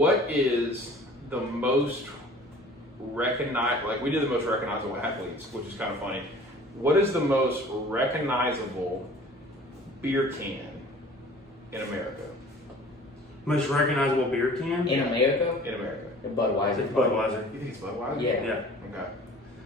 what is the most recognized, like we did the most recognizable athletes, which is kind of funny. What is the most recognizable beer can in America? Most recognizable beer can? In America? In America. The Budweiser. It's Budweiser. You think it's Budweiser? Yeah. Yeah. Okay.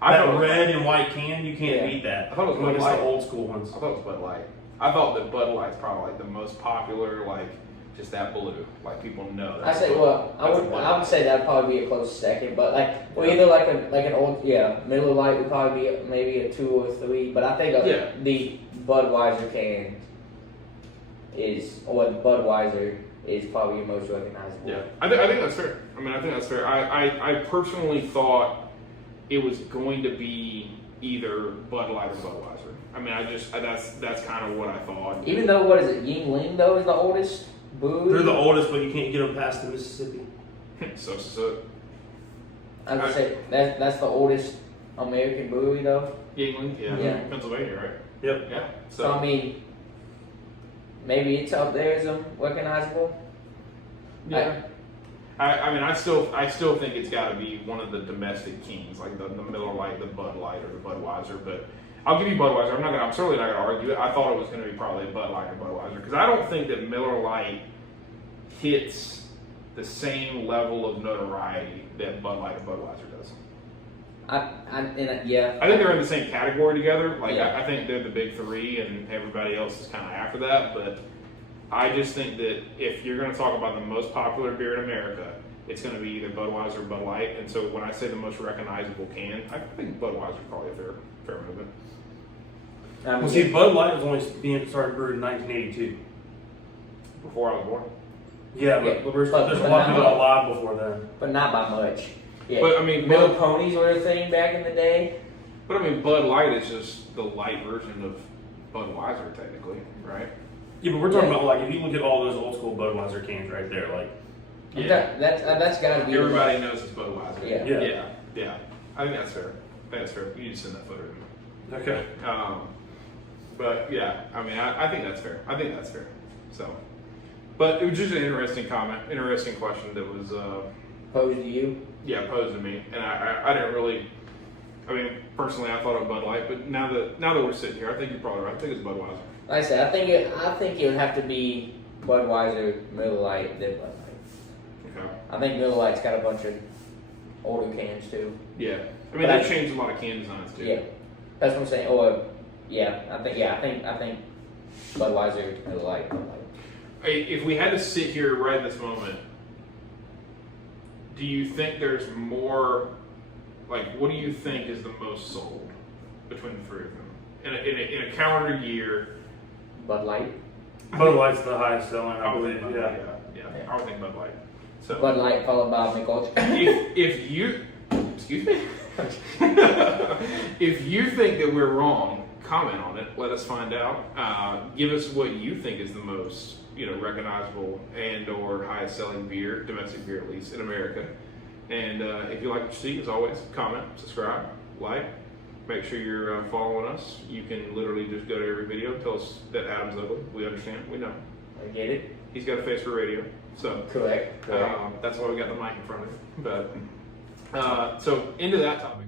That red and white can, you can't Yeah. beat that. I thought it was When Bud it's Light. the old school ones. I thought it was Bud Light. I thought that Bud Light's probably like the most popular, like just that blue, like people know. I say, well, I would say that'd probably be a close second, but like, well, either like an old, Miller Lite would probably be maybe a 2 or 3, but I think the Budweiser can is, or the Budweiser is probably your most recognizable. Yeah, I think that's fair. I mean, I think that's fair. I personally thought it was going to be either Bud Light or Budweiser. I mean, that's kind of what I thought. Even though, what is it, Yingling though is the oldest brewery? They're the oldest, but you can't get them past the Mississippi. So I would say that's the oldest American brewery though. Yingling, Yeah. Pennsylvania, right? Yep. Yeah. So I mean, maybe it's up there as recognizable. Yeah. I mean, I still think it's got to be one of the domestic kings, like the Miller Lite, the Bud Light, or the Budweiser. But I'll give you Budweiser. I'm certainly not going to argue it. I thought it was going to be probably Bud Light or Budweiser because I don't think that Miller Lite hits the same level of notoriety that Bud Light or Budweiser does. I think they're in the same category together. Like I think they're the big three, and everybody else is kind of after that. But I just think that if you're going to talk about the most popular beer in America, it's going to be either Budweiser or Bud Light. And so when I say the most recognizable can, I think Budweiser is probably a fair movement. Well, see, Bud Light was only being started brewed in 1982. Before I was born. Yeah, but there's a lot of people alive before then. but not by much. Yeah. But I mean, Middle ponies were a thing back in the day. But I mean, Bud Light is just the light version of Budweiser, technically, right? Yeah, but we're talking about, like, if you look at all those old school Budweiser cans right there, like, That's got to be. Everybody knows it's Budweiser. Yeah. Yeah. I think that's fair. You need to send that photo to me. okay. But yeah, I mean, I think that's fair. So, but it was just an interesting comment, interesting question that was, Posed to you. posed to me, and I didn't really. I mean, personally, I thought of Bud Light, but now that we're sitting here, I think you're probably right. I think it's Budweiser. Like I said, I think it would have to be Budweiser, Miller Lite, then Bud Light. Okay. I think Miller Lite's got a bunch of older cans too. Yeah. I mean, they've changed a lot of can designs too. Yeah, that's what I'm saying. Or I think Budweiser, Miller Lite, Bud Light. Hey, if we had to sit here right this moment, do you think there's more? Like, what do you think is the most sold between the three of them in a calendar year? Bud Light. Bud Light's the highest selling, I I would believe. think Bud Light, yeah. I would think Bud Light. So Bud Light followed by Michelob. if you, excuse me, if you think that we're wrong, comment on it. Let us find out. Give us what you think is the most, recognizable and or highest selling beer, domestic beer at least in America. And if you like what you see, as always, comment, subscribe, like. Make sure you're following us. You can literally just go to every video, tell us that Adam's ugly. We understand. We know. I get it. He's got a face for radio. So Correct. that's why we got the mic in front of him. But so into that topic.